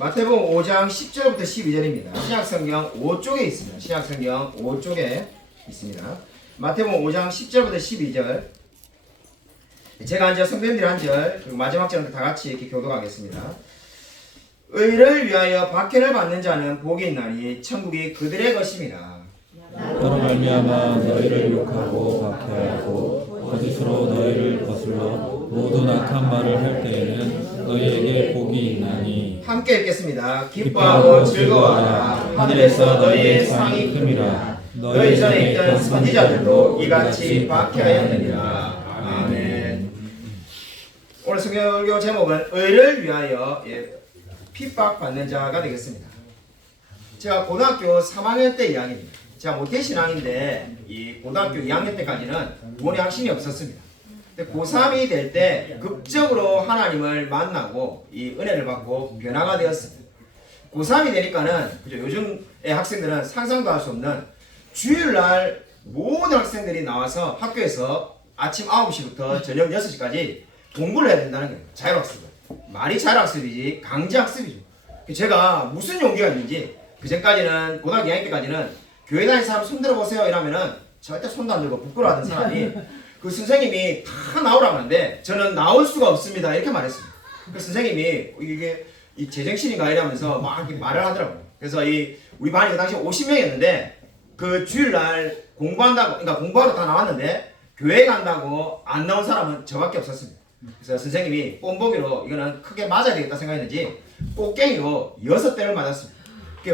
마태복음 5장 10절부터 12절입니다. 신약성경 5쪽에 있습니다. 신약성경 5쪽에 있습니다. 마태복음 5장 10절부터 12절. 제가 한 절, 성도님들이 한 절, 그리고 마지막 절은 다 같이 이렇게 교독하겠습니다. 의를 위하여 박해를 받는 자는 복이 있나니 천국이 그들의 것입니다. 너로 말미암아 너희를 욕하고 박해하고 거짓으로 너희를 거슬러 모든 악한 말을 할 때에는 너희에게 복이 있나니. 함께 읽겠습니다. 기뻐하고 즐거워하라. 하늘에서 너희의 상이 큼이라. 너희 전에 있던 선지자들도 이같이 박해하였느니라. 아멘. 오늘 성경교 제목은 의를 위하여 핍박받는 자가 되겠습니다. 제가 고등학교 3학년 때 이야기입니다. 제가 모태신앙인데 이 고등학교 2학년 때까지는 부모님 확신이 없었습니다. 근데 고3이 될 때 극적으로 하나님을 만나고 이 은혜를 받고 변화가 되었습니다. 고3이 되니까는 그죠? 요즘의 학생들은 상상도 할 수 없는 주일날 모든 학생들이 나와서 학교에서 아침 9시부터 저녁 6시까지 공부를 해야 된다는 거예요. 자율학습을. 말이 자율학습이지 강제학습이죠. 제가 무슨 용기가 있는지 그전까지는 고등학교 2학년 때까지는 교회 다니는 사람 손 들어보세요 이러면은 절대 손도 안 들고 부끄러워하던 사람이 그 선생님이 다 나오라고 하는데 저는 나올 수가 없습니다 이렇게 말했습니다. 그 선생님이 이게 이 제정신인가 이러면서 막 이렇게 말을 하더라고요. 그래서 우리 반이 그 당시에 50명이었는데 그 주일날 공부한다고, 그러니까 공부하러 다 나왔는데 교회 간다고 안 나온 사람은 저밖에 없었습니다. 그래서 선생님이 뽐보기로 이거는 크게 맞아야 되겠다 생각했는지 꽃갱이로 6대를 맞았습니다.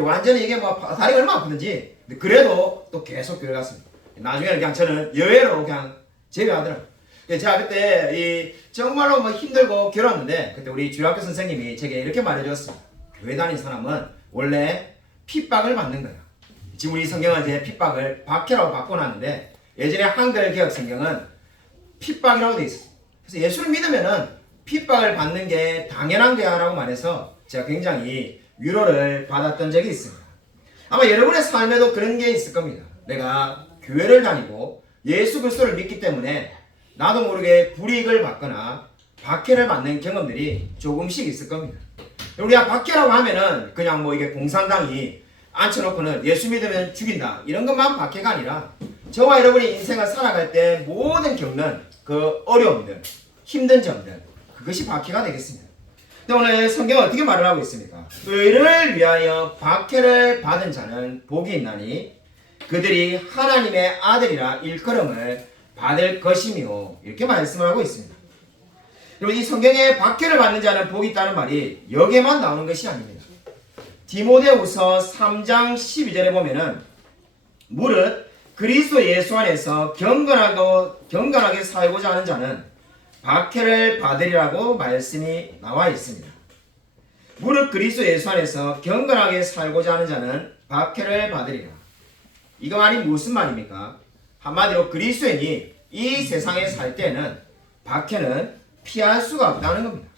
완전히 이게 뭐 다리가 얼마나 아프든지 그래도 또 계속 교회 갔습니다. 나중에는 그냥 저는 여외로 그냥 제외하더라고요. 제가 그때 정말로 뭐 힘들고 괴로웠는데 그때 우리 주일학교 선생님이 제게 이렇게 말해주었습니다. 교회 다니는 사람은 원래 핍박을 받는 거야. 지금 우리 성경은 이제 핍박을 박해라고 바꿔놨는데 예전에 한글 개혁 성경은 핍박이라고 되어 있었어요. 그래서 예수를 믿으면은 핍박을 받는 게 당연한 거야 라고 말해서 제가 굉장히 위로를 받았던 적이 있습니다. 아마 여러분의 삶에도 그런 게 있을 겁니다. 내가 교회를 다니고 예수 그리스도를 믿기 때문에 나도 모르게 불이익을 받거나 박해를 받는 경험들이 조금씩 있을 겁니다. 우리가 박해라고 하면은 그냥 뭐 이게 공산당이 앉혀놓고는 예수 믿으면 죽인다 이런 것만 박해가 아니라 저와 여러분이 인생을 살아갈 때 모든 겪는 그 어려움들, 힘든 점들 그것이 박해가 되겠습니다. 근데 오늘 성경은 어떻게 말을 하고 있습니까? 의를 위하여 박해를 받은 자는 복이 있나니 그들이 하나님의 아들이라 일컬음을 받을 것이며 이렇게 말씀을 하고 있습니다. 여러분 이 성경에 박해를 받는 자는 복이 있다는 말이 여기에만 나오는 것이 아닙니다. 디모데후서 3장 12절에 보면은 무릇 그리스도 예수 안에서 경건하게 살고자 하는 자는 박해를 받으리라고 말씀이 나와 있습니다. 무릇 그리스도 예수 안에서 경건하게 살고자 하는 자는 박해를 받으리라. 이거 말이 무슨 말입니까? 한마디로 그리스도인이 이 세상에 살 때는 박해는 피할 수가 없다는 겁니다.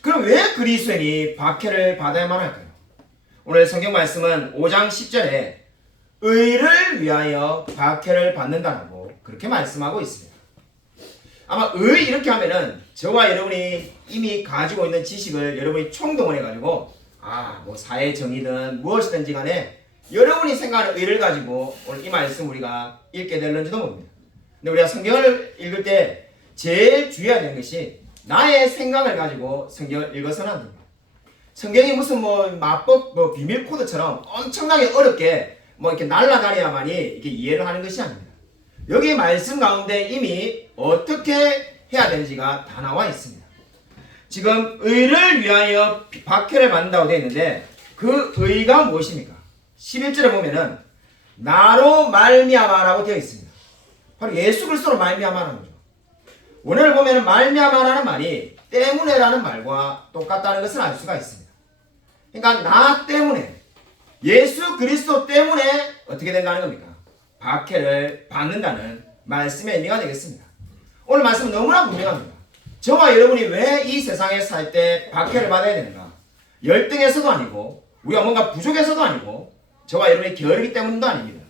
그럼 왜 그리스도인이 박해를 받아야만 할까요? 오늘 성경 말씀은 5장 10절에 의를 위하여 박해를 받는다라고 그렇게 말씀하고 있습니다. 아마 의 이렇게 하면은 저와 여러분이 이미 가지고 있는 지식을 여러분이 총동원해가지고 뭐 사회 정의든 무엇이든지 간에 여러분이 생각하는 의를 가지고 오늘 이 말씀 우리가 읽게 될는지도 모릅니다. 근데 우리가 성경을 읽을 때 제일 주의해야 되는 것이 나의 생각을 가지고 성경을 읽어서는 안 됩니다. 성경이 무슨 마법 비밀 코드처럼 엄청나게 어렵게 이렇게 날라다녀야만이 이렇게 이해를 하는 것이 아닙니다. 여기 말씀 가운데 이미 어떻게 해야 되는지가 다 나와 있습니다. 지금 의를 위하여 박해를 받는다고 되어 있는데 그 의가 무엇입니까? 11절에 보면은 나로 말미암아라고 되어 있습니다. 바로 예수 그리스도로 말미암아라는 거죠. 원어를 보면은 말미암아라는 말이 때문에라는 말과 똑같다는 것을 알 수가 있습니다. 그러니까 나 때문에 예수 그리스도 때문에 어떻게 된다는 겁니까? 박해를 받는다는 말씀의 의미가 되겠습니다. 오늘 말씀은 너무나 분명합니다. 저와 여러분이 왜 이 세상에 살 때 박해를 받아야 되는가? 열등해서도 아니고 우리가 뭔가 부족해서도 아니고 저와 여러분이 게으르기 때문도 아닙니다.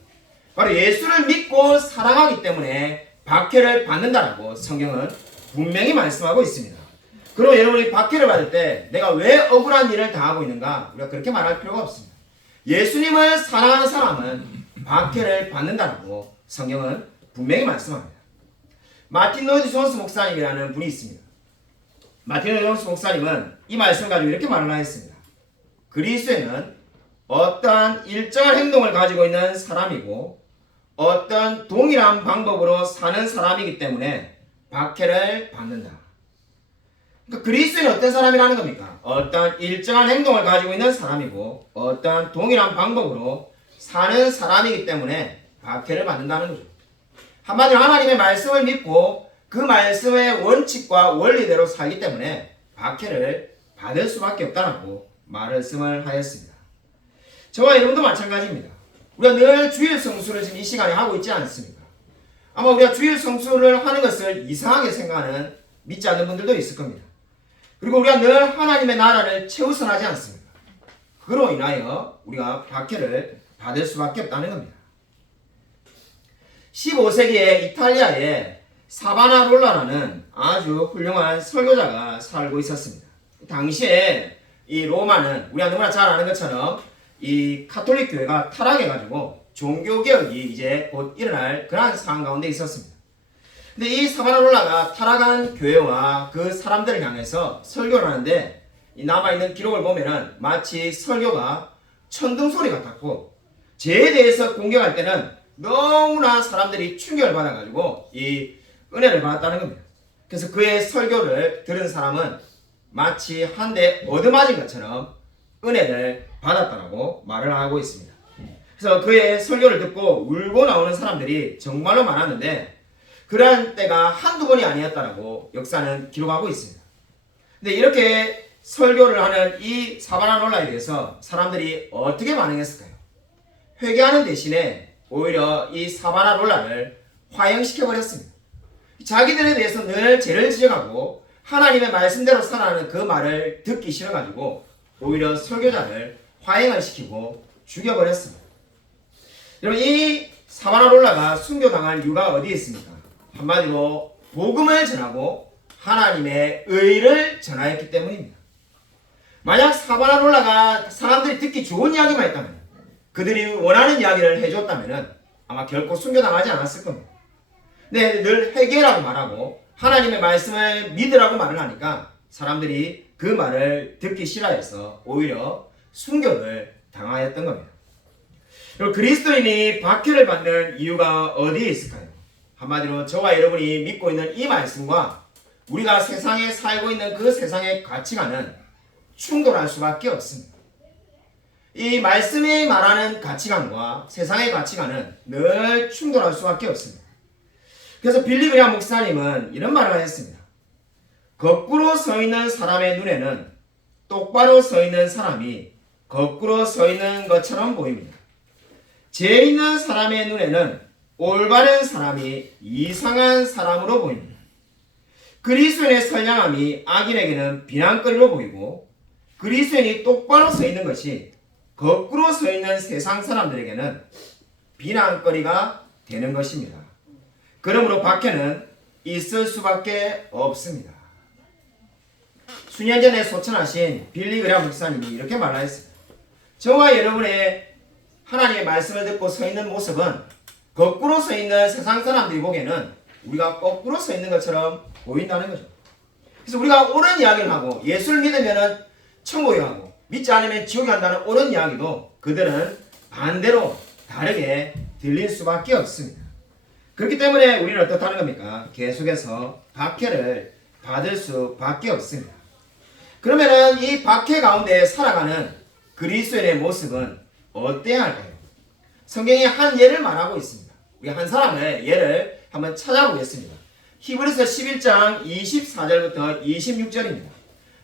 바로 예수를 믿고 사랑하기 때문에 박해를 받는다라고 성경은 분명히 말씀하고 있습니다. 그럼 여러분이 박해를 받을 때 내가 왜 억울한 일을 당하고 있는가? 우리가 그렇게 말할 필요가 없습니다. 예수님을 사랑하는 사람은 박해를 받는다고 성경은 분명히 말씀합니다. 마틴 로이드 존스 목사님이라는 분이 있습니다. 마틴 로이드 존스 목사님은 이 말씀을 가지고 이렇게 말을 하였습니다. 그리스도인은 어떠한 일정한 행동을 가지고 있는 사람이고 어떤 동일한 방법으로 사는 사람이기 때문에 박해를 받는다. 그러니까 그리스도인은 어떤 사람이라는 겁니까? 어떤 일정한 행동을 가지고 있는 사람이고 어떤 동일한 방법으로 사는 사람이기 때문에 박해를 받는다는 거죠. 한마디로 하나님의 말씀을 믿고 그 말씀의 원칙과 원리대로 살기 때문에 박해를 받을 수밖에 없다라고 말씀을 하였습니다. 저와 여러분도 마찬가지입니다. 우리가 늘 주일 성수를 지금 이 시간에 하고 있지 않습니까? 아마 우리가 주일 성수를 하는 것을 이상하게 생각하는 믿지 않는 분들도 있을 겁니다. 그리고 우리가 늘 하나님의 나라를 최우선하지 않습니까? 그로 인하여 우리가 박해를 받을 수밖에 없다는 겁니다. 15세기에 이탈리아에 사바나롤라라는 아주 훌륭한 설교자가 살고 있었습니다. 당시에 이 로마는 우리가 너무나 잘 아는 것처럼 이 카톨릭 교회가 타락해가지고 종교개혁이 이제 곧 일어날 그러한 상황 가운데 있었습니다. 근데 이 사바나롤라가 타락한 교회와 그 사람들을 향해서 설교를 하는데 이 남아있는 기록을 보면은 마치 설교가 천둥소리 같았고 죄에 대해서 공격할 때는 너무나 사람들이 충격을 받아가지고 이 은혜를 받았다는 겁니다. 그래서 그의 설교를 들은 사람은 마치 한 대 얻어맞은 것처럼 은혜를 받았다라고 말을 하고 있습니다. 그래서 그의 설교를 듣고 울고 나오는 사람들이 정말로 많았는데 그러한 때가 한두 번이 아니었다라고 역사는 기록하고 있습니다. 근데 이렇게 설교를 하는 이 사바나롤라에 대해서 사람들이 어떻게 반응했을까요? 회개하는 대신에 오히려 이 사바나롤라를 화형시켜버렸습니다. 자기들에 대해서 늘 죄를 지적하고 하나님의 말씀대로 살아가는 그 말을 듣기 싫어가지고 오히려 설교자를 화형을 시키고 죽여버렸습니다. 여러분 이 사바나롤라가 순교당할 이유가 어디에 있습니까? 한마디로 복음을 전하고 하나님의 의를 전하였기 때문입니다. 만약 사바나롤라가 사람들이 듣기 좋은 이야기만 했다면 그들이 원하는 이야기를 해줬다면 아마 결코 순교당하지 않았을 겁니다. 근데 늘 회개라고 말하고 하나님의 말씀을 믿으라고 말을 하니까 사람들이 그 말을 듣기 싫어해서 오히려 순교를 당하였던 겁니다. 그리고 그리스도인이 박해를 받는 이유가 어디에 있을까요? 한마디로 저와 여러분이 믿고 있는 이 말씀과 우리가 세상에 살고 있는 그 세상의 가치관은 충돌할 수밖에 없습니다. 이 말씀이 말하는 가치관과 세상의 가치관은 늘 충돌할 수밖에 없습니다. 그래서 빌리 그레이엄 목사님은 이런 말을 했습니다. 거꾸로 서 있는 사람의 눈에는 똑바로 서 있는 사람이 거꾸로 서 있는 것처럼 보입니다. 죄 있는 사람의 눈에는 올바른 사람이 이상한 사람으로 보입니다. 그리스도인의 선량함이 악인에게는 비난거리로 보이고 그리스도인이 똑바로 서 있는 것이 거꾸로 서 있는 세상 사람들에게는 비난거리가 되는 것입니다. 그러므로 박해는 있을 수밖에 없습니다. 수년 전에 소천하신 빌리 그레이엄 목사님이 이렇게 말하였습니다. 저와 여러분의 하나님의 말씀을 듣고 서 있는 모습은 거꾸로 서 있는 세상 사람들이 보기에는 우리가 거꾸로 서 있는 것처럼 보인다는 거죠. 그래서 우리가 옳은 이야기를 하고 예수를 믿으면 천국에 가고 믿지 않으면 지옥에 간다는 옳은 이야기도 그들은 반대로 다르게 들릴 수밖에 없습니다. 그렇기 때문에 우리는 어떻다는 겁니까? 계속해서 박해를 받을 수밖에 없습니다. 그러면은 이 박해 가운데 살아가는 그리스도인의 모습은 어때야 할까요? 성경이 한 예를 말하고 있습니다. 우리 한 사람의 예를 한번 찾아보겠습니다. 히브리서 11장 24절부터 26절입니다.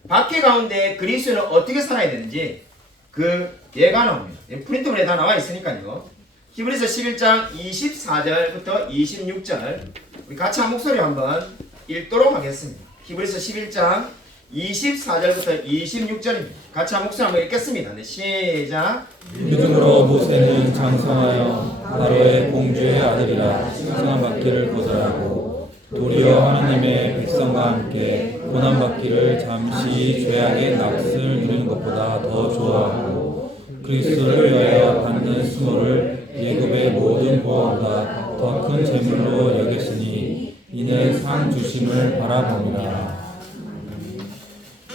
박해 가운데 그리스도인은 어떻게 살아야 되는지 그 예가 나옵니다. 프린트물에 다 나와 있으니까요. 히브리서 11장 24절부터 26절 우리 같이 한 목소리 한번 읽도록 하겠습니다. 히브리서 11장 24절부터 26절입니다. 같이 한 목소리 한번 읽겠습니다. 네, 시작. 믿음으로 모세는 장성하여 바로의 공주의 아들이라 칭찬받기를 거절하고 도리어 하나님의 백성과 함께 고난받기를 잠시 죄악의 낙을 누리는 것보다 더 좋아하고 그리스도를 위하여 받는 수모를 예굽의 모든 보험보다 더 큰 재물로 여겼으니 이는 상 주심을 바라봅니다.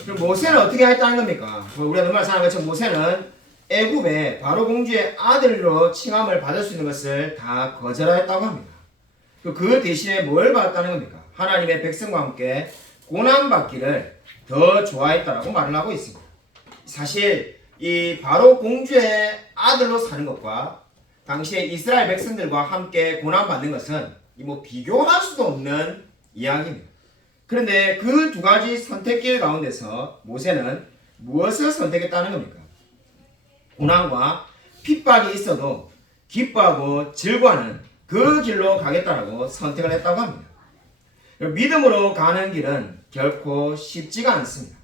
그럼 모세는 어떻게 했다는 겁니까? 우리가 너무 잘 아는 것처럼 모세는 애굽의 바로 공주의 아들로 칭함을 받을 수 있는 것을 다 거절하였다고 합니다. 그 대신에 뭘 받았다는 겁니까? 하나님의 백성과 함께 고난받기를 더 좋아했다라고 말을 하고 있습니다. 사실 이 바로 공주의 아들로 사는 것과 당시에 이스라엘 백성들과 함께 고난받는 것은 뭐 비교할 수도 없는 이야기입니다. 그런데 그 두 가지 선택길 가운데서 모세는 무엇을 선택했다는 겁니까? 고난과 핍박이 있어도 기뻐하고 즐거워하는 그 길로 가겠다라고 선택을 했다고 합니다. 믿음으로 가는 길은 결코 쉽지가 않습니다.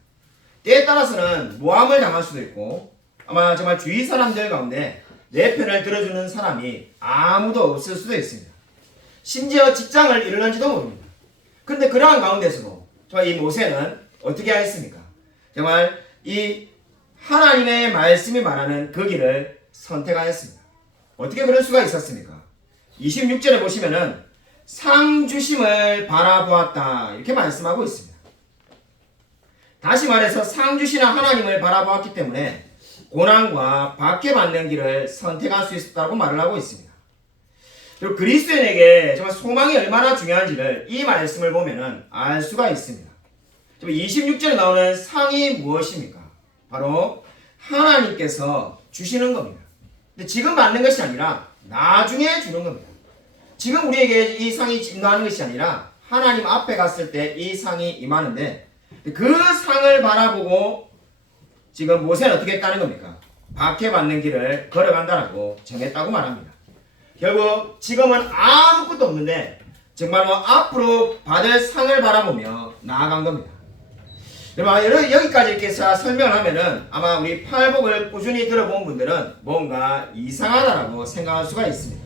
때에 따라서는 모함을 당할 수도 있고 아마 정말 주위 사람들 가운데 내 편을 들어주는 사람이 아무도 없을 수도 있습니다. 심지어 직장을 잃을런지도 모릅니다. 그런데 그러한 가운데서도 정말 이 모세는 어떻게 하였습니까? 정말 이 하나님의 말씀이 말하는 그 길을 선택하였습니다. 어떻게 그럴 수가 있었습니까? 26절에 보시면은 상 주심을 바라보았다 이렇게 말씀하고 있습니다. 다시 말해서 상 주시는 하나님을 바라보았기 때문에 고난과 박해받는 길을 선택할 수 있었다고 말을 하고 있습니다. 그리고 그리스도인에게 정말 소망이 얼마나 중요한지를 이 말씀을 보면은 알 수가 있습니다. 26절에 나오는 상이 무엇입니까? 바로 하나님께서 주시는 겁니다. 근데 지금 받는 것이 아니라 나중에 주는 겁니다. 지금 우리에게 이 상이 임하는 것이 아니라 하나님 앞에 갔을 때 이 상이 임하는데 그 상을 바라보고 지금 모세는 어떻게 했다는 겁니까? 박해받는 길을 걸어간다라고 정했다고 말합니다. 결국 지금은 아무것도 없는데 정말로 앞으로 받을 상을 바라보며 나아간 겁니다. 여러분 여기까지 이렇게 설명을 하면은 아마 우리 팔복을 꾸준히 들어본 분들은 뭔가 이상하다라고 생각할 수가 있습니다.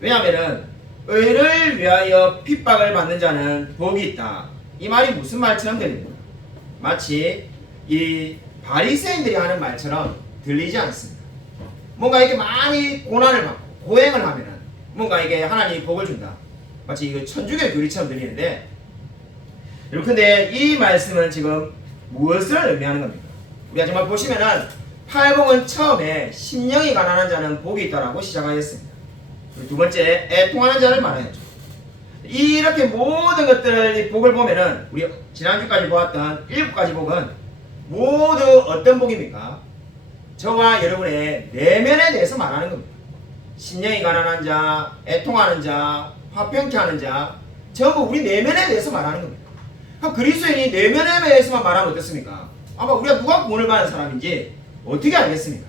왜냐하면은 의를 위하여 핍박을 받는 자는 복이 있다. 이 말이 무슨 말처럼 들립니다. 마치 이 바리새인들이 하는 말처럼 들리지 않습니다. 뭔가 이렇게 많이 고난을 받고 고행을 하면은 뭔가 이게 하나님이 복을 준다. 마치 이거 천주교 교리처럼 들리는데 근데 이 말씀은 지금 무엇을 의미하는 겁니까? 우리가 정말 보시면은 팔복은 처음에 심령이 가난한 자는 복이 있다라고 시작하였습니다. 두 번째 애통하는 자를 말하였죠. 이렇게 모든 것들을 복을 보면은 우리 지난주까지 보았던 7가지 복은 모두 어떤 복입니까? 저와 여러분의 내면에 대해서 말하는 겁니다. 심령이 가난한 자, 애통하는 자, 화평케 하는 자 전부 우리 내면에 대해서 말하는 겁니다. 그럼 그리스도인이 내면에 대해서만 말하면 어떻습니까? 아마 우리가 누가 구원을 받은 사람인지 어떻게 알겠습니까?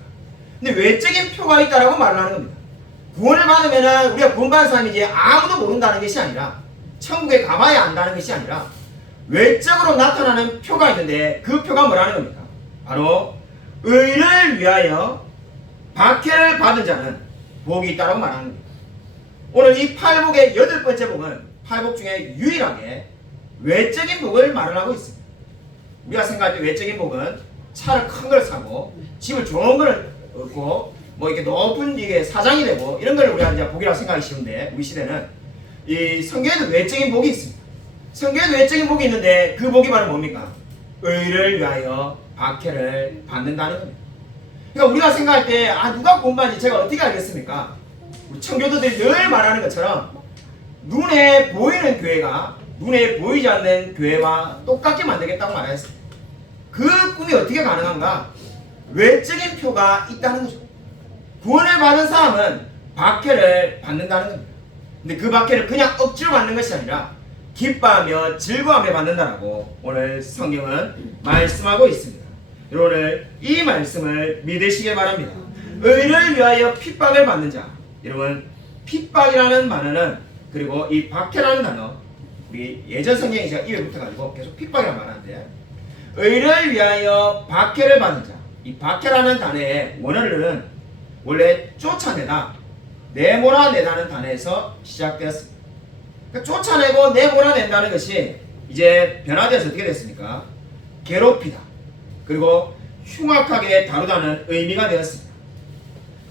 근데 외적인 표가 있다라고 말을 하는 겁니다. 구원을 받으면 우리가 구원받은 사람인지 아무도 모른다는 것이 아니라 천국에 가봐야 안다는 것이 아니라 외적으로 나타나는 표가 있는데 그 표가 뭐라는 겁니까? 바로 의를 위하여 박해를 받은 자는 복이 있다라고 말하는 겁니다. 오늘 이 팔복의 8번째 복은 팔복 중에 유일하게 외적인 복을 말을 하고 있습니다. 우리가 생각할 때 외적인 복은 차를 큰 걸 사고 집을 좋은 걸 얻고 뭐 이렇게 높은 이게 사장이 되고 이런 걸 우리가 이제 복이라고 생각하기 쉬운데 우리 시대는 이 성경에도 외적인 복이 있습니다. 성경에도 외적인 복이 있는데 그 복이 바로 뭡니까? 의를 위하여 박해를 받는다는 겁니다. 그러니까 우리가 생각할 때 누가 구원받는지 제가 어떻게 알겠습니까? 우리 청교도들이 늘 말하는 것처럼 눈에 보이는 교회가 눈에 보이지 않는 교회와 똑같게 만들겠다고 말했습니다. 그 꿈이 어떻게 가능한가? 외적인 표가 있다는 거죠. 구원을 받은 사람은 박해를 받는다는 겁니다. 근데 그 박해를 그냥 억지로 받는 것이 아니라 기뻐하며 즐거워하며 받는다라고 오늘 성경은 말씀하고 있습니다. 오늘 이 말씀을 믿으시길 바랍니다. 의를 위하여 핍박을 받는 자. 여러분 핍박이라는 단어는 그리고 이 박해라는 단어 우리 예전 성경에 제가 입에 붙어가지고 계속 핍박이라는 말 하는데 의를 위하여 박해를 받는 자. 이 박해라는 단어의 원어는 원래 쫓아내다, 내몰아내다는 단어에서 시작되었습니다. 그러니까 쫓아내고 내몰아낸다는 것이 이제 변화되어서 어떻게 됐습니까? 괴롭히다. 그리고 흉악하게 다루다는 의미가 되었습니다.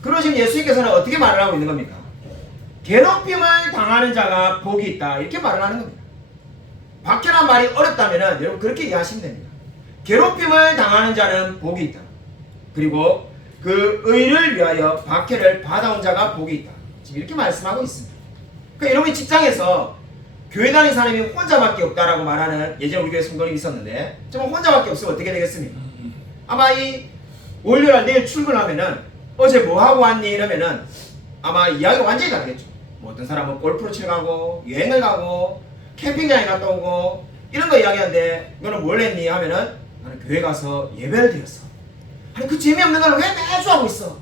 그러고 지금 예수님께서는 어떻게 말을 하고 있는 겁니까? 괴롭힘을 당하는 자가 복이 있다. 이렇게 말을 하는 겁니다. 박해란 말이 어렵다면 여러분 그렇게 이해하시면 됩니다. 괴롭힘을 당하는 자는 복이 있다. 그리고 그 의를 위하여 박해를 받아온 자가 복이 있다. 지금 이렇게 말씀하고 있습니다. 그러니까 여러분이 직장에서 교회 다니는 사람이 혼자밖에 없다라고 말하는 예전 우리 교회 성도님이 있었는데 정말 혼자밖에 없으면 어떻게 되겠습니까? 아마 이 월요일 내일 출근하면은 어제 뭐 하고 왔니? 이러면은 아마 이야기가 완전히 다르겠죠. 뭐 어떤 사람은 골프를 치러 가고 여행을 가고 캠핑장에 갔다 오고 이런 거 이야기하는데 너는 뭘 했니? 하면은 나는 교회 가서 예배를 드렸어. 아니 그 재미없는 걸 왜 매주 하고 있어?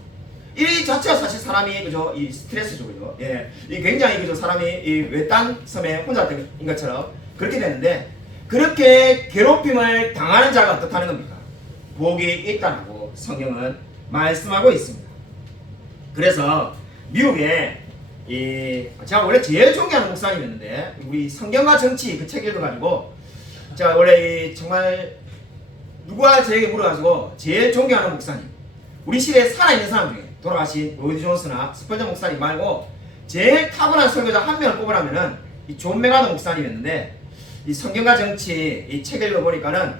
이 자체가 사실 사람이 그죠 이 스트레스죠 그죠. 예, 이 굉장히 그죠 사람이 이 외딴 섬에 혼자 된 것처럼 그렇게 되는데 그렇게 괴롭힘을 당하는 자가 어떻다는 겁니까? 복이 있다고 성경은 말씀하고 있습니다. 그래서 미국에 제가 원래 제일 존경하는 목사님이었는데 우리 성경과 정치 그 책 읽어가지고 제가 원래 정말 누가 저에게 물어가지고 제일 존경하는 목사님 우리 시대에 살아있는 사람 중에 돌아가신 로이드 존스나 스펄전 목사님 말고 제일 타고난 설교자 한 명을 꼽으라면은 이 존 메가더 목사님이었는데 이 성경과 정치 이 책 읽어보니까는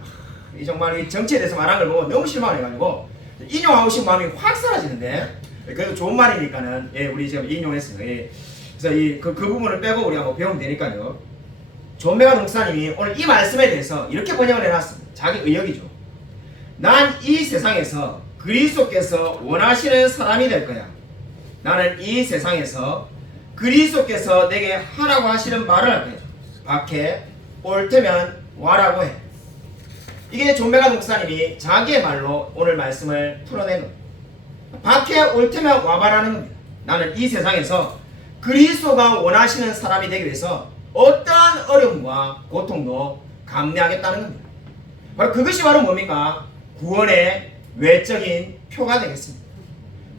이 정말 이 정치에 대해서 말한 걸 보고 너무 실망해가지고 인용하고 싶은 마음이 확 사라지는데 그래도 좋은 말이니까는 예 우리 지금 인용했어요. 예. 그래서 그 부분을 빼고 우리가 뭐 배우면 되니까요. 존 메가더 목사님이 오늘 이 말씀에 대해서 이렇게 번역을 해놨습니다. 자기 의역이죠. 난 이 세상에서 그리스도께서 원하시는 사람이 될 거야. 나는 이 세상에서 그리스도께서 내게 하라고 하시는 말을 할 거야. 박해 올 테면 와라고 해. 이게 존 메가더 목사님이 자기의 말로 오늘 말씀을 풀어낸 겁니다. 박해 올 테면 와봐라는 겁니다. 나는 이 세상에서 그리스도가 원하시는 사람이 되기 위해서 어떠한 어려움과 고통도 감내하겠다는 겁니다. 바로 그것이 바로 뭡니까? 구원의 외적인 표가 되겠습니다.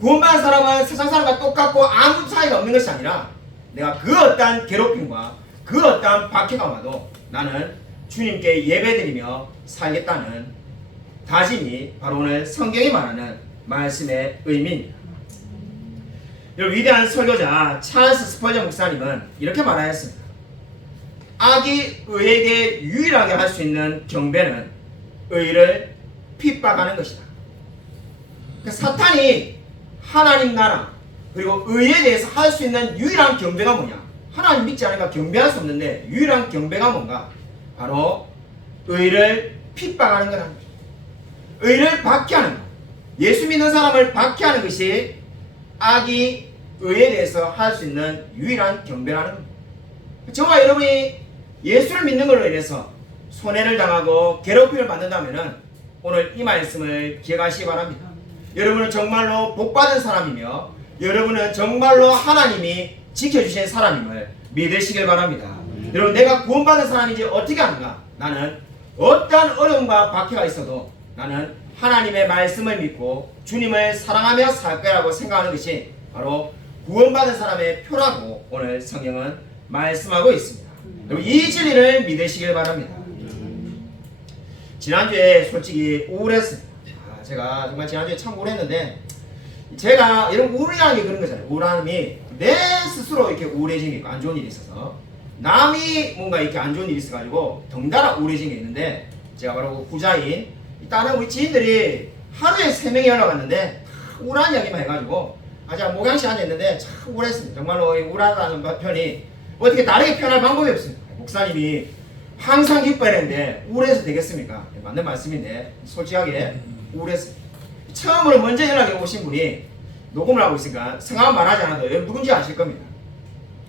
구원받은 사람은 세상 사람과 똑같고 아무 차이가 없는 것이 아니라 내가 그 어떠한 괴롭힘과 그 어떠한 박해가 와도 나는 주님께 예배드리며 살겠다는 다짐이 바로 오늘 성경이 말하는 말씀의 의미입니다. 위대한 설교자 찰스 스펄전 목사님은 이렇게 말하였습니다. 악이 의에게 유일하게 할 수 있는 경배는 의를 핍박하는 것이다. 그러니까 사탄이 하나님 나라 그리고 의에 대해서 할 수 있는 유일한 경배가 뭐냐? 하나님 믿지 않으니까 경배할 수 없는데 유일한 경배가 뭔가? 바로 의를 핍박하는 거라는 거죠. 의를 박해하는 것. 예수 믿는 사람을 박해하는 것이 악이 의에 대해서 할 수 있는 유일한 경배라는 겁니다. 저와 여러분이 예수를 믿는 걸로 인해서 손해를 당하고 괴롭힘을 받는다면 오늘 이 말씀을 기억하시기 바랍니다. 여러분은 정말로 복받은 사람이며 여러분은 정말로 하나님이 지켜주신 사람임을 믿으시길 바랍니다. 여러분 내가 구원받은 사람이지 어떻게 하는가? 나는 어떠한 어려움과 박해가 있어도 나는 하나님의 말씀을 믿고 주님을 사랑하며 살 거라고 생각하는 것이 바로 구원받은 사람의 표라고 오늘 성경은 말씀하고 있습니다. 여러분 이 진리를 믿으시길 바랍니다. 지난주에 솔직히 우울했습니다. 제가 정말 지난주에 참 우울했는데 제가 여러분 우울이라는 게 그런 거잖아요. 우울함이 내 스스로 이렇게 우울해진 게 있고 안 좋은 일이 있어서 남이 뭔가 이렇게 안 좋은 일이 있어가지고 덩달아 우울해진 게 있는데 제가 바로 후자인 다른 우리 지인들이 하루에 3명이 연락 왔는데 우울한 이야기만 해가지고 제가 목양시 앉아있는데 참 우울했습니다. 정말로 우울하다는 편이 어떻게 다르게 표현할 방법이 없습니다. 목사님이 항상 기뻐했는데 우울해서 되겠습니까? 맞는 말씀인데 솔직하게 우울했습니다. 처음으로 먼저 연락이 오신 분이 녹음을 하고 있으니까 성함 말하지 않아도 여러분 누군지 아실 겁니다.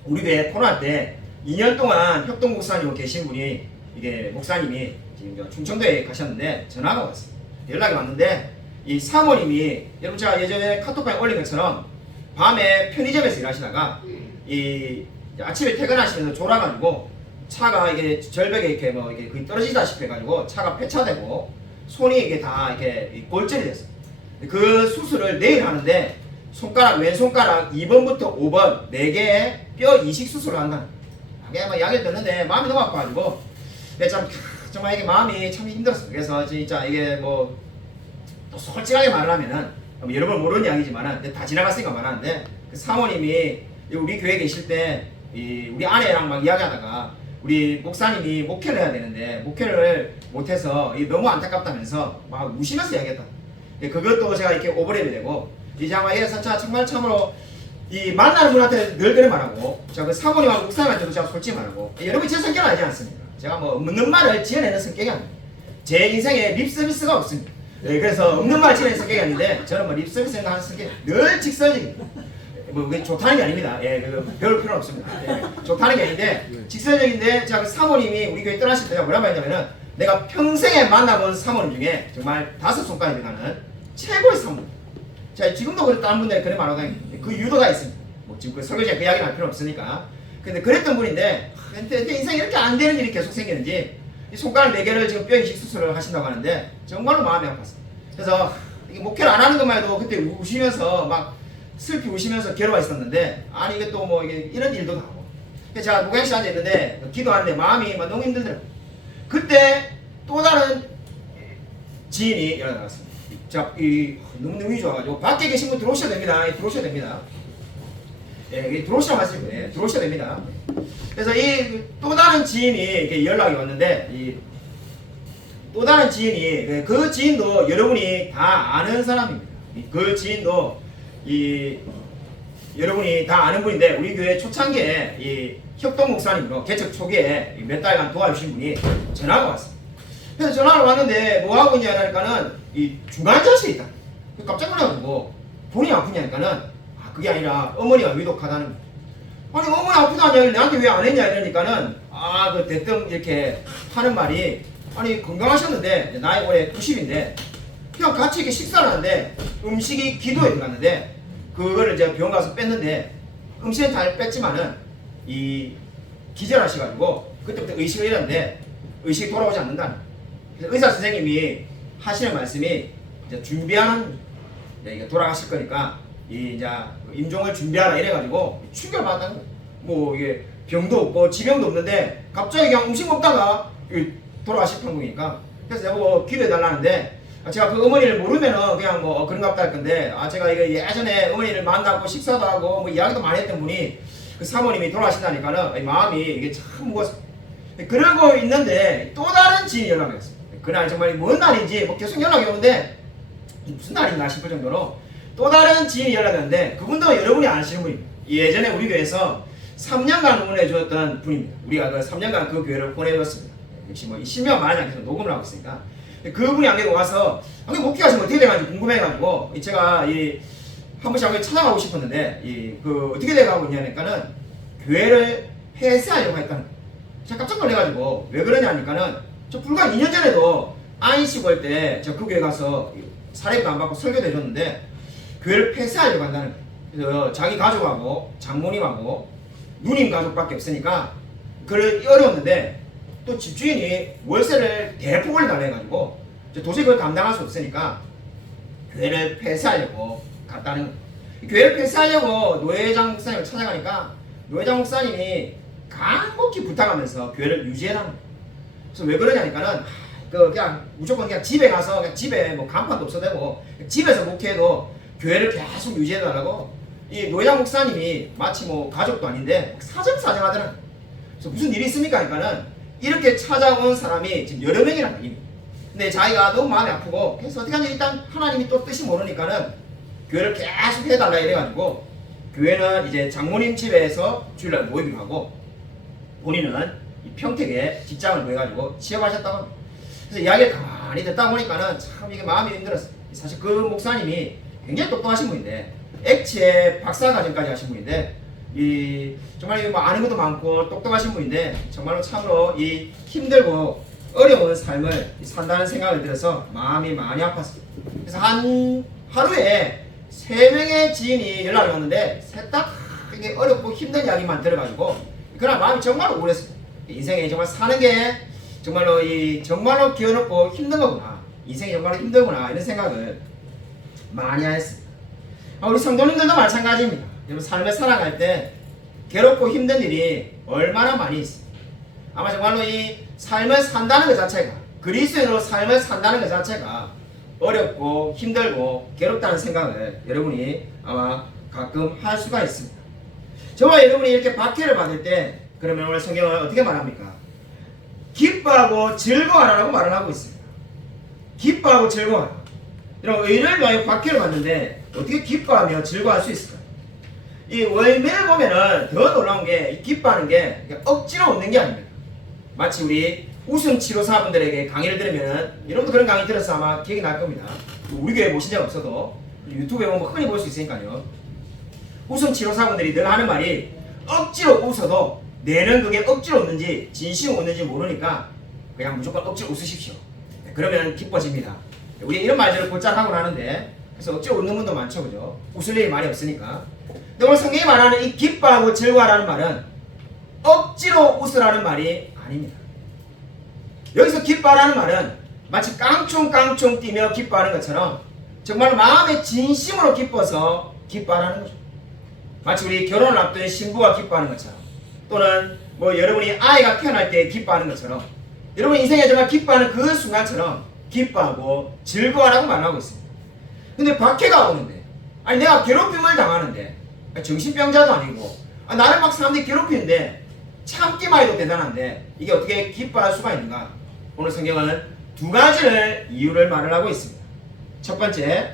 우리 교회 코로나 때 2년 동안 협동 목사님 계신 분이 이게 목사님이 지금 충청도에 가셨는데 전화가 왔어요. 연락이 왔는데 이 사모님이 여러분 제가 예전에 카톡방에 올린 것처럼 밤에 편의점에서 일하시다가 이 아침에 퇴근하시면서 졸아가지고 차가 이게 절벽에 이렇게 뭐 이게 거의 떨어지다시피 해가지고 차가 폐차되고 손이 이게 다 이렇게 골절이 됐어요. 그 수술을 내일 하는데 왼손가락 2번부터 5번 4개의 뼈 이식 수술을 한다는 거예요. 그냥 막 이야기를 듣는데 마음이 너무 아파가지고 참 정말 이게 마음이 참 힘들었어요. 그래서 진짜 이게 뭐 또 솔직하게 말을 하면은 여러 번 모르는 이야기지만은 다 지나갔으니까 말하는데 그 사모님이 우리 교회에 계실 때 우리 아내랑 막 이야기하다가 우리 목사님이 목회를 해야 되는데 목회를 못해서 너무 안타깝다면서 막 우시면서 이야기했다. 그것도 제가 이렇게 오버랩이 되고 이제 아마 이래서 정말 참으로 이 만나는 분한테 늘 그래 말하고 제가 그 사모님하고 목사님한테도 제가 솔직히 말하고 여러분 제 성격은 아니지 않습니까? 제가 뭐 없는 말을 지어내는 성격이 아닙니다. 제 인생에 립서비스가 없습니다. 그래서 없는 말 지어내는 성격이 아닌데 저는 뭐 립서비스를 하는 성격이 늘 직설적입니다. 뭐 그게 좋다는 게 아닙니다. 배울 필요는 없습니다. 좋다는 게 아닌데 직설적인데 제가 그 사모님이 우리 교회 떠나실 때 뭐라고 했냐면은 내가 평생에 만나본 사모님 중에 정말 5손가락에 가는 최고의 사모님. 자 지금도 그래 다른 분들이 그래 말하고 다니는데 그 유도가 있습니다. 뭐 지금 그 설교제 그 이야기는 할 필요 없으니까. 근데 그랬던 분인데 근데 인생이 이렇게 안 되는 일이 계속 생기는지 이 손가락 4개를 지금 뼈 이식 수술을 하신다고 하는데 정말로 마음이 아팠어요. 그래서 이게 목회를 안 하는 것만 해도 그때 우시면서 막 슬피 우시면서 괴로워했었는데 아니 이게 또 뭐 이게 이런 일도 나오고 그래서 제가 목양실 앉아있는데 기도하는데 마음이 막 너무 힘들더라고요. 그때 또 다른 지인이 연락 나왔습니다. 자, 너무 좋아가지고 밖에 계신 분 들어오셔야 됩니다. 들어오셔야 됩니다. 들어오시라고 말씀이에요. 들어오셔야 됩니다. 그래서 이 또 다른 지인이 연락이 왔는데 또 다른 지인이 그 지인도 여러분이 다 아는 사람입니다. 그 지인도 여러분이 다 아는 분인데 우리 교회 초창기에 이 혁동 목사님으로 개척 초기에 몇 달간 도와주신 분이 전화가 왔습니다. 그래서 전화가 왔는데 뭐 하고 있냐니까는 이 중환자실에 있다. 깜짝 놀라가지고 본인이 아프냐니까는 그게 아니라 어머니가 위독하다는. 아니 어머니 아프다는 이야기를 나한테 왜 안 했냐 이러니까는 그 대뜸 이렇게 하는 말이 아니 건강하셨는데 나이 올해 90인데 그냥 같이 이렇게 식사를 하는데 음식이 기도에 들어갔는데 그거를 이제 병원 가서 뺐는데 음식은 잘 뺐지만은 이 기절하셔가지고 그때부터 의식을 잃었는데 의식이 돌아오지 않는다는. 그래서 의사 선생님이 하시는 말씀이 이제 준비하는 이제 돌아가실 거니까 이제 임종을 준비하라 이래가지고 충격을 받는 거예요. 뭐 이게 병도 없고 지병도 없는데 갑자기 그냥 음식 먹다가 돌아가실 판국이니까 그래서 내가 뭐 기도해달라는데 제가 그 어머니를 모르면은 그냥 뭐 그런가 보다 할 건데 제가 이거 예전에 어머니를 만나고 식사도 하고 뭐 이야기도 많이 했던 분이 그 사모님이 돌아가신다니까는 마음이 이게 참 무거웠어요. 그러고 있는데 또 다른 지인이 연락이 왔어요. 그날 정말 뭔 날인지 뭐 계속 연락이 오는데 무슨 날인가 싶을 정도로 또 다른 지인이 연락이 왔는데 그분도 여러분이 아시는 분입니다. 예전에 우리 교회에서 3년간 응원해 주었던 분입니다. 우리가 그 3년간 그 교회를 보내줬습니다. 역시 뭐 실명 말하지 않겠지만 녹음을 하고 있으니까 그분이 안 계속 와서 목회하시면 어떻게 돼가지고 궁금해가지고 제가 한 번씩 한번 찾아가고 싶었는데 그 어떻게 돼가고 있냐니까는 교회를 폐쇄하려고 했다는 거예요. 제가 깜짝 놀래가지고 왜 그러냐니까는 저 불과 2년 전에도 안식 올 때 저 그 교회 가서 사례도 안 받고 설교도 해줬는데 교회를 폐쇄하려고 한다는 거예요. 그래서 자기 가족하고 장모님하고 누님 가족밖에 없으니까 그걸 어려웠는데 또 집주인이 월세를 대폭 올려달라 해가지고 도저히 그걸 감당할 수 없으니까 교회를 폐쇄하려고 갔다는 거예요. 교회를 폐쇄하려고 노회장 목사님을 찾아가니까 노회장 목사님이 간곡히 부탁하면서 교회를 유지해라는 거예요. 그래서 왜 그러냐니까는 그냥 무조건 그냥 집에 가서 그냥 집에 뭐 간판도 없어도 되고 집에서 목회해도 교회를 계속 유지해달라고 이 노회장 목사님이 마치 뭐 가족도 아닌데 사정사정하더라고요. 그래서 무슨 일이 있습니까? 하니까는 이렇게 찾아온 사람이 지금 여러 명이라는 얘기입니다. 근데 자기가 너무 마음이 아프고 그래서 어떻게 하냐 일단 하나님이 또 뜻이 모르니까는 교회를 계속 해달라 이래가지고 교회는 이제 장모님 집에서 주일날 모임을 하고 본인은 이 평택에 직장을 구해가지고 취업하셨다고 합니다. 그래서 이야기를 가만히 듣다 보니까는 참 이게 마음이 힘들었어요. 사실 그 목사님이 굉장히 똑똑하신 분인데 액체 박사과정까지 하신 분인데 정말 뭐 아는 것도 많고 똑똑하신 분인데 정말로 참으로 이 힘들고 어려운 삶을 산다는 생각을 들어서 마음이 많이 아팠어요. 그래서 한 하루에 3명의 지인이 연락이 왔는데 셋 다 되게 어렵고 힘든 이야기만 들어가지고 그날 마음이 정말 우울했어요. 인생에 정말 사는 게 정말로 정말로 기어놓고 힘든 거구나. 인생이 정말로 힘들구나 이런 생각을 많이 했습니다. 우리 성도님들도 마찬가지입니다. 여러분 삶을 살아갈 때 괴롭고 힘든 일이 얼마나 많이 있습니다. 아마 정말로 이 삶을 산다는 것 자체가, 그리스도인으로 삶을 산다는 것 자체가 어렵고 힘들고 괴롭다는 생각을 여러분이 아마 가끔 할 수가 있습니다. 저와 여러분이 이렇게 박해를 받을 때 그러면 오늘 성경은 어떻게 말합니까? 기뻐하고 즐거워하라고 말을 하고 있습니다. 기뻐하고 즐거워하라. 여러분, 의를 위하여 박해를 받는데 어떻게 기뻐하며 즐거워할 수 있을까요? 이 월매를 보면은 더 놀라운 게, 이 기뻐하는 게 억지로 웃는 게 아닙니다. 마치 우리 웃음 치료사분들에게 강의를 들으면은, 여러분도 그런 강의 들어서 아마 기억이 날 겁니다. 우리 교회 보신 적 없어도 유튜브에 보면 흔히 볼 수 있으니까요. 웃음 치료사분들이 늘 하는 말이, 억지로 웃어도 내는 그게 억지로 웃는지 진심 웃는지 모르니까 그냥 무조건 억지로 웃으십시오. 그러면 기뻐집니다. 우리 이런 말들을 곧잘 하고 나는데, 그래서 억지로 웃는 분도 많죠, 그죠? 웃을 일이 많이 없으니까. 근데 오늘 성경이 말하는 이 기뻐하고 즐거워하라는 말은 억지로 웃으라는 말이 아닙니다. 여기서 기뻐하라는 말은 마치 깡총깡총 뛰며 기뻐하는 것처럼 정말 마음의 진심으로 기뻐서 기뻐하라는 거죠. 마치 우리 결혼을 앞둔 신부가 기뻐하는 것처럼, 또는 뭐 여러분이 아이가 태어날 때 기뻐하는 것처럼, 여러분 인생에 정말 기뻐하는 그 순간처럼 기뻐하고 즐거워하라고 말하고 있습니다. 근데 박해가 오는데, 아니 내가 괴롭힘을 당하는데, 정신병자도 아니고 나를 막 사람들이 괴롭히는데 참기만 해도 대단한데 이게 어떻게 기뻐할 수가 있는가? 오늘 성경은 두 가지를 이유를 말을 하고 있습니다. 첫 번째,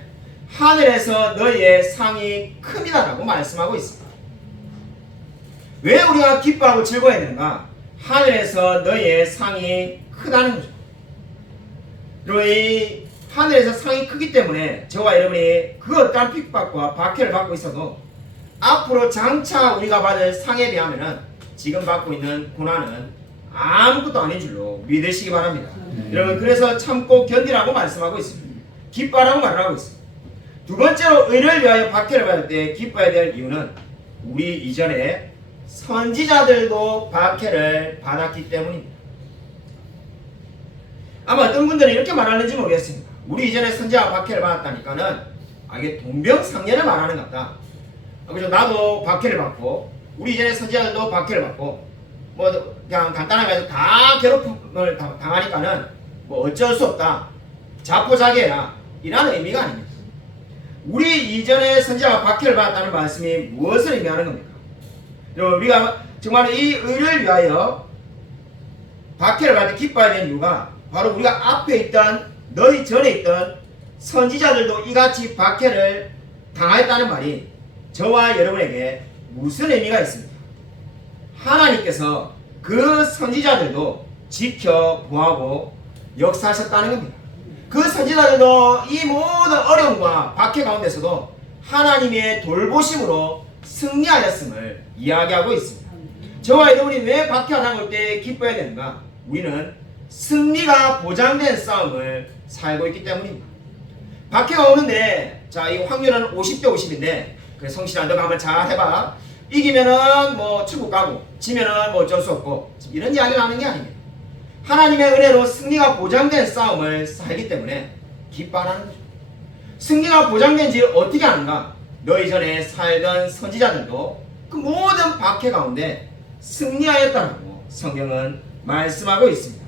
하늘에서 너희의 상이 큼이다라고 말씀하고 있습니다. 왜 우리가 기뻐하고 즐거워해야 되는가? 하늘에서 너희의 상이 크다는 거죠. 그리고 이 하늘에서 상이 크기 때문에 저와 여러분이 그 어떠한 핍박과 박해를 받고 있어도 앞으로 장차 우리가 받을 상에 비하면은 지금 받고 있는 고난은 아무것도 아닌 줄로 믿으시기 바랍니다. 여러분, 그래서 참고 견디라고 말씀하고 있습니다. 기뻐하라고 말을 하고 있습니다. 두 번째로, 의를 위하여 박해를 받을 때 기뻐해야 될 이유는 우리 이전에 선지자들도 박해를 받았기 때문입니다. 아마 어떤 분들은 이렇게 말하는지 모르겠습니다. 우리 이전에 선지자가 박해를 받았다니까는 이게 동병상련을 말하는 것 같다. 그죠? 나도 박해를 받고 우리 이전에 선지자들도 박해를 받고 뭐 그냥 간단하게 해서 다 괴롭힘을 당하니까는 뭐 어쩔 수 없다, 자포자기해라, 이라는 의미가 아닙니다. 우리 이전에 선지자가 박해를 받았다는 말씀이 무엇을 의미하는 겁니까? 여러분, 우리가 정말 이 의를 위하여 박해를 받을 때 기뻐해야 되는 이유가 바로 우리가 앞에 있던, 너희 전에 있던 선지자들도 이같이 박해를 당하였다는 말이 저와 여러분에게 무슨 의미가 있습니까? 하나님께서 그 선지자들도 지켜보하고 역사하셨다는 겁니다. 그 선지자들도 이 모든 어려움과 박해 가운데서도 하나님의 돌보심으로 승리하였음을 이야기하고 있습니다. 저와 여러분이 왜 박해가 당할 때 기뻐해야 되는가? 우리는 승리가 보장된 싸움을 살고 있기 때문입니다. 박해가 오는데, 자, 이 확률은 50대 50인데, 그래 성실한 너가 한번 잘 해봐. 이기면은 뭐 천국 가고, 지면은 뭐 어쩔 수 없고, 이런 이야기를 하는 게 아닙니다. 하나님의 은혜로 승리가 보장된 싸움을 살기 때문에 기뻐하는 거죠. 승리가 보장된지 어떻게 아는가? 너희 전에 살던 선지자들도 그 모든 박해 가운데 승리하였다고 성경은 말씀하고 있습니다.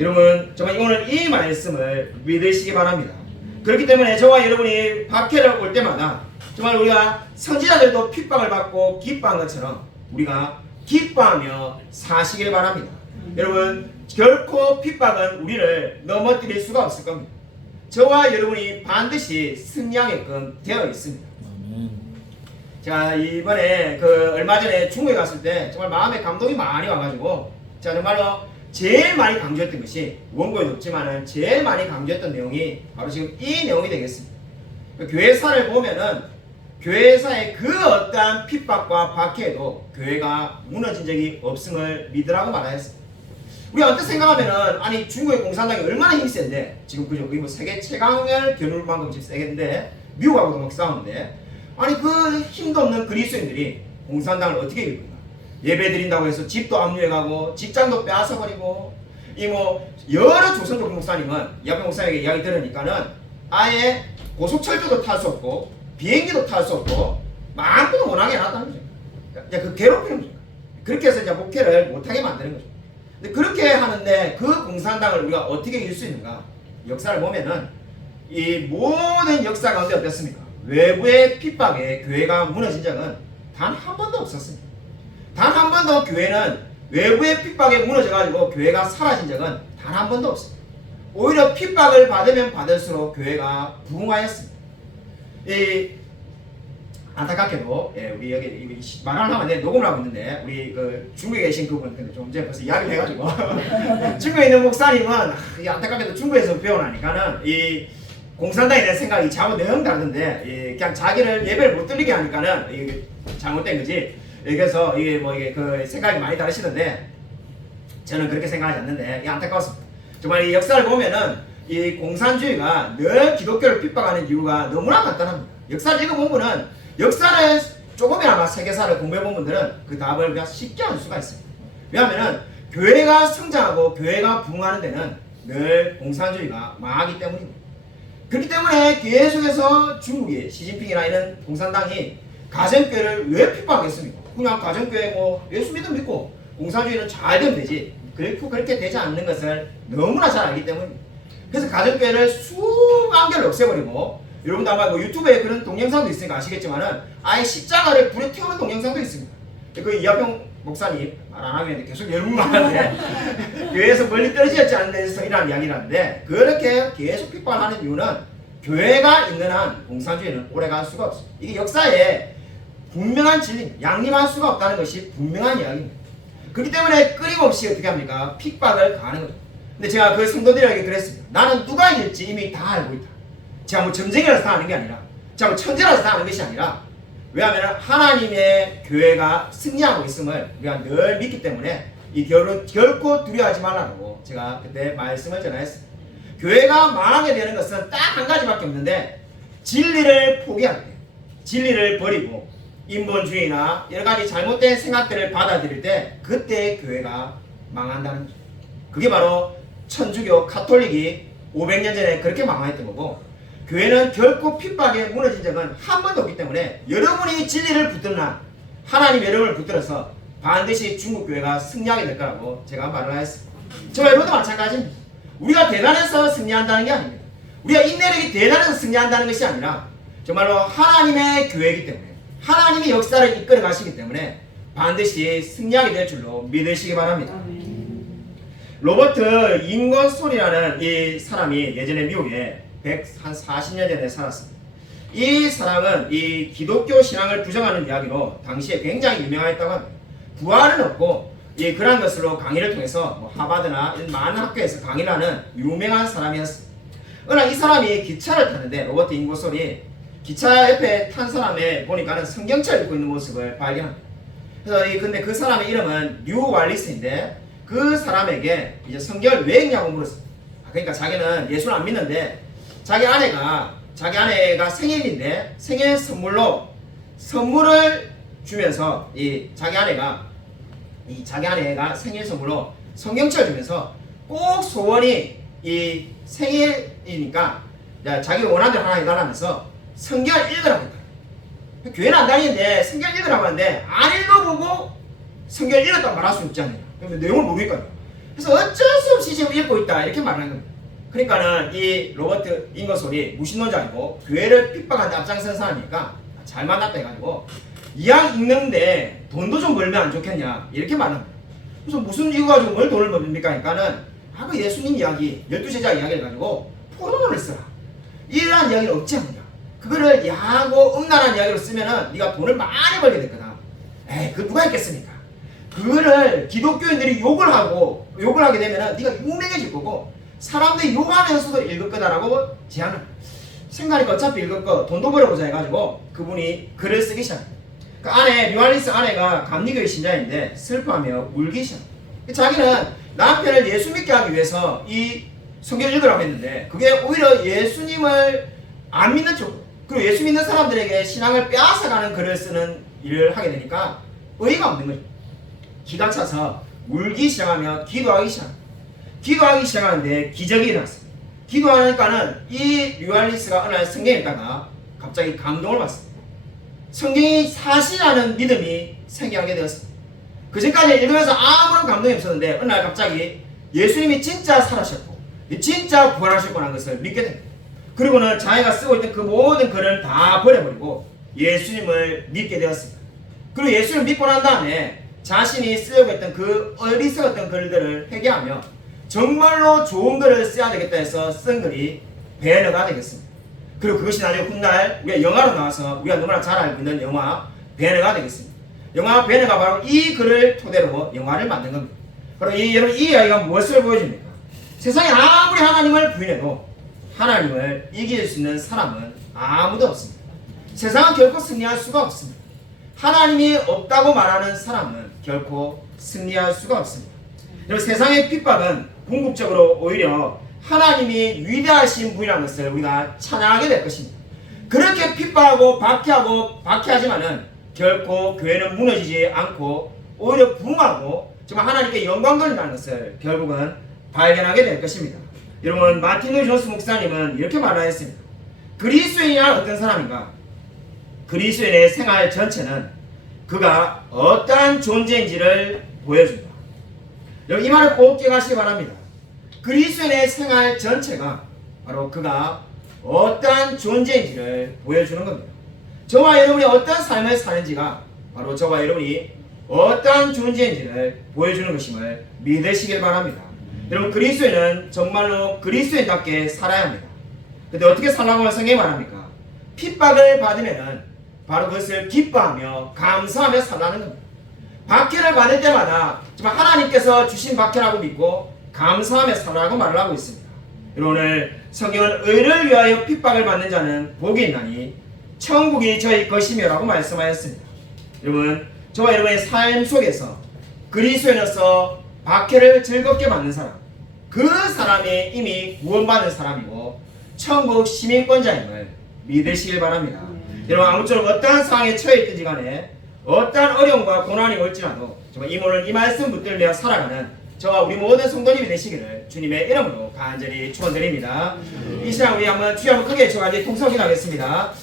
여러분, 정말 오늘 이 말씀을 믿으시기 바랍니다. 그렇기 때문에 저와 여러분이 박해를 올 때마다 정말 우리가 선지자들도 핍박을 받고 기뻐한 것처럼 우리가 기뻐하며 사시길 바랍니다. 여러분, 결코 핍박은 우리를 넘어뜨릴 수가 없을 겁니다. 저와 여러분이 반드시 승리하게끔 되어 있습니다. 제가 이번에 얼마 전에 중국에 갔을 때 정말 마음에 감동이 많이 와가지고 제가 정말로 제일 많이 강조했던 것이, 원고에도 없지만은 제일 많이 강조했던 내용이 바로 지금 이 내용이 되겠습니다. 교회사를 보면은 교회사의 그 어떠한 핍박과 박해에도 교회가 무너진 적이 없음을 믿으라고 말하였습니다. 우리가 어떻게 생각하면은, 아니 중국의 공산당이 얼마나 힘이 센데, 지금 그죠? 거의 뭐 세계 최강을 겨눌 만큼 지금 세겠는데, 미국하고도 막 싸우는데, 아니 그 힘도 없는 그리스도인들이 공산당을 어떻게 이길 건가? 예배 드린다고 해서 집도 압류해가고 직장도 빼앗아버리고, 이 뭐 여러 조선족 목사님은 옆에 목사님에게 이야기 들으니까는 아예 고속철도도 탈 수 없고 비행기도 탈 수 없고 마음껏도 못하게 해놨다는 거죠. 그 괴롭히는 거죠. 그렇게 해서 이제 목회를 못하게 만드는 거죠. 근데 그렇게 하는데 그 공산당을 우리가 어떻게 이길 수 있는가? 역사를 보면은 이 모든 역사 가운데 어땠습니까? 외부의 핍박에 교회가 무너진 적은 단 한 번도 없었습니다. 단 한 번도 교회는 외부의 핍박에 무너져가지고 교회가 사라진 적은 단 한 번도 없습니다. 오히려 핍박을 받으면 받을수록 교회가 부흥하였습니다. 이 안타깝게도 우리 여기 말을 하면 안 돼, 녹음을 하고 있는데 우리 그 중국에 계신 그분 근데 좀 전에 벌써 이야기를 해가지고 중국에 있는 목사님은 안타깝게도 중국에서 배워나니까는 이 공산당에 대한 생각이 자꾸 너무 다르던데 그냥 자기를 예배를 못 드리게 하니까는 이게 잘못된 거지. 그래서 이게 뭐 이게 그 생각이 많이 다르시던데 저는 그렇게 생각하지 않는데 안타까웠습니다. 정말 이 역사를 보면은 이 공산주의가 늘 기독교를 핍박하는 이유가 너무나 간단합니다. 역사를 읽어보면은 역사를 조금이나마 세계사를 공부해본 분들은 그 답을 그냥 쉽게 알 수가 있습니다. 왜냐하면은 교회가 성장하고 교회가 부흥하는 데는 늘 공산주의가 망하기 때문입니다. 그렇기 때문에 계속해서 중국이 시진핑이나 이런 공산당이 가정교회를 왜 핍박했습니까? 그냥 가정교회 뭐 예수 믿고 공산주의는 잘 되면 되지. 그렇게 되지 않는 것을 너무나 잘 알기 때문입니다. 그래서 가정교회를 수만 개를 없애버리고 여러분도 아마 뭐 유튜브에 그런 동영상도 있으니까 아시겠지만은 아예 십자가를 불에 태우는 동영상도 있습니다. 그 이하평 목사님 말 안 하면 계속 열문만한데 교회에서 멀리 떨어지지 않는 데서 이런 이야기라는데 그렇게 계속 핍박하는 이유는 교회가 있는 한 공산주의는 오래갈 수가 없습니다. 이게 역사에 분명한 진리, 양림할 수가 없다는 것이 분명한 이야기입니다. 그렇기 때문에 끊임없이 어떻게 합니까? 핍박을 가하는 거죠. 근데 제가 그 성도들에게 그랬습니다. 나는 누가 이길지 이미 다 알고 있다. 제가 뭐 점쟁이라서 다 아는 게 아니라 제가 뭐 천재라서 다 아는 것이 아니라 왜냐하면 하나님의 교회가 승리하고 있음을 우리가 늘 믿기 때문에 이 결코 두려워하지 말라고 제가 그때 말씀을 전하였습니다. 교회가 망하게 되는 것은 딱 한 가지밖에 없는데 진리를 포기할 때, 진리를 버리고 인본주의나 여러 가지 잘못된 생각들을 받아들일 때 그때 교회가 망한다는 거죠. 그게 바로 천주교 카톨릭이 500년 전에 그렇게 망했던 거고 교회는 결코 핍박에 무너진 적은 한 번도 없기 때문에 여러분이 진리를 붙드는 한 하나님 여러분을 붙들어서 반드시 중국교회가 승리하게 될 거라고 제가 말을 하였습니다. 저와 여러분도 마찬가지입니다. 우리가 대단해서 승리한다는 게 아닙니다. 우리가 인내력이 대단해서 승리한다는 것이 아니라 정말로 하나님의 교회이기 때문에 하나님이 역사를 이끌어 가시기 때문에 반드시 승리하게 될 줄로 믿으시기 바랍니다. 로버트 잉거솔이라는 이 사람이 예전에 미국에 140년 전에 살았습니다. 이 사람은 이 기독교 신앙을 부정하는 이야기로 당시에 굉장히 유명했다고 합니다. 부활은 없고 그러한 것으로 강의를 통해서 뭐 하버드나 이런 많은 학교에서 강의를 하는 유명한 사람이었습니다. 그러나 이 사람이 기차를 타는데 로버트 잉거솔이 기차 옆에 탄 사람에 보니까는 성경책을 읽고 있는 모습을 발견합니다. 그래서 근데 그 사람의 이름은 뉴 왈리스인데 그 사람에게 이제 성경을 왜 읽냐고 물었습니다. 그러니까 자기는 예수를 안 믿는데 자기 아내가 생일인데 생일 선물로 선물을 주면서 자기 아내가 생일 선물로 성경책을 주면서 꼭 소원이 이 생일이니까 자기 원하는 대로 하나 해달라면서 성경을 읽으라고 했다. 교회는 안 다니는데 성경을 읽으라고 하는데 안 읽어보고 성경을 읽었다고 말할 수 없지 않느냐. 내용을 모르니까요. 그래서 어쩔 수 없이 지금 읽고 있다 이렇게 말하는 겁니다. 그러니까는 이 로버트 잉거솔이 무신론자이고 교회를 핍박하는데 앞장선 사람이니까 잘 만났다 해가지고 이왕 읽는데 돈도 좀 벌면 안 좋겠냐 이렇게 말합니다. 그래서 무슨 이유 가지고 뭘 돈을 벌립니까? 그러니까는 그 예수님 이야기 12제자 이야기를 가지고 포도론을 써라 이러한 이야기는 없지 않느냐. 그거를 야하고 음란한 이야기로 쓰면은 네가 돈을 많이 벌게 될 거다. 그 누가 있겠습니까? 그거를 기독교인들이 욕을 하게 되면은 네가 유명해질 거고 사람들이 욕하면서도 읽을 거다라고 제안을 생각하니까 어차피 읽을 거 돈도 벌어보자 해가지고 그분이 글을 쓰기 시작합니다. 그 아내 뉴알리스 아내가 감리교의 신자인데 슬퍼하며 울기 시작합니다. 자기는 남편을 예수 믿게 하기 위해서 이 성경을 읽으라고 했는데 그게 오히려 예수님을 안 믿는 쪽으로 그리고 예수 믿는 사람들에게 신앙을 빼앗아가는 글을 쓰는 일을 하게 되니까 의의가 없는 거죠. 기가 차서 울기 시작하며 기도하기 시작하는데 기적이 일어났습니다. 기도하니까는 이 뉴알리스가 어느 날 성경에 있다가 갑자기 감동을 받습니다. 성경이 사실이라는 믿음이 생겨나게 되었습니다. 그전까지 읽으면서 아무런 감동이 없었는데 어느 날 갑자기 예수님이 진짜 살아셨고 진짜 부활하셨고 하는 것을 믿게 됩니다. 그리고는 자기가 쓰고 있던 그 모든 글을 다 버려버리고 예수님을 믿게 되었습니다. 그리고 예수님을 믿고 난 다음에 자신이 쓰려고 했던 그 어리석었던 글들을 회개하며 정말로 좋은 글을 써야 되겠다 해서 쓴 글이 베너가 되겠습니다. 그리고 그것이 나중에 훗날 우리가 영화로 나와서 우리가 너무나 잘 알고 있는 영화 베너가 되겠습니다. 영화 베너가 바로 이 글을 토대로 영화를 만든 겁니다. 바로 여러분 이 이야기가 무엇을 보여줍니까? 세상에 아무리 하나님을 부인해도 하나님을 이길 수 있는 사람은 아무도 없습니다. 세상은 결코 승리할 수가 없습니다. 하나님이 없다고 말하는 사람은 결코 승리할 수가 없습니다. 여러분 세상의 핍박은 궁극적으로 오히려 하나님이 위대하신 분이라는 것을 우리가 찬양하게 될 것입니다. 그렇게 핍박하고 박해하지만은 결코 교회는 무너지지 않고 오히려 부흥하고 정말 하나님께 영광 돌린다는 것을 결국은 발견하게 될 것입니다. 여러분 마틴 루이 존스 목사님은 이렇게 말하였습니다. 그리스도인이란 어떤 사람인가? 그리스도인의 생활 전체는 그가 어떠한 존재인지를 보여준다. 여러분 이 말을 꼭 기억하시기 바랍니다. 그리스도인의 생활 전체가 바로 그가 어떠한 존재인지를 보여주는 겁니다. 저와 여러분이 어떤 삶을 사는지가 바로 저와 여러분이 어떠한 존재인지를 보여주는 것임을 믿으시길 바랍니다. 여러분 그리스도인은 정말로 그리스도인답게 살아야 합니다. 근데 어떻게 살라고 성경이 말합니까? 핍박을 받으면은 바로 그것을 기뻐하며 감사하며 살라는 겁니다. 박해를 받을 때마다 정말 하나님께서 주신 박해라고 믿고 감사하며 살라고 말을 하고 있습니다. 여러분 오늘 성경은 의를 위하여 핍박을 받는 자는 복이 있나니 천국이 저희 것이며 라고 말씀하였습니다. 여러분 저와 여러분의 삶 속에서 그리스도인으로서 박해를 즐겁게 받는 사람, 그 사람이 이미 구원받은 사람이고 천국 시민권자임을 믿으시길 바랍니다. 여러분 아무쪼록 어떠한 상황에 처해 있든지 간에 어떠한 어려움과 고난이 올지라도 정말 이 말씀 붙들며 살아가는 저와 우리 모든 성도님이 되시기를 주님의 이름으로 간절히 축원드립니다. 이 시간 우리 한번 주여 한번 크게 외쳐가지고 통성기도하겠습니다.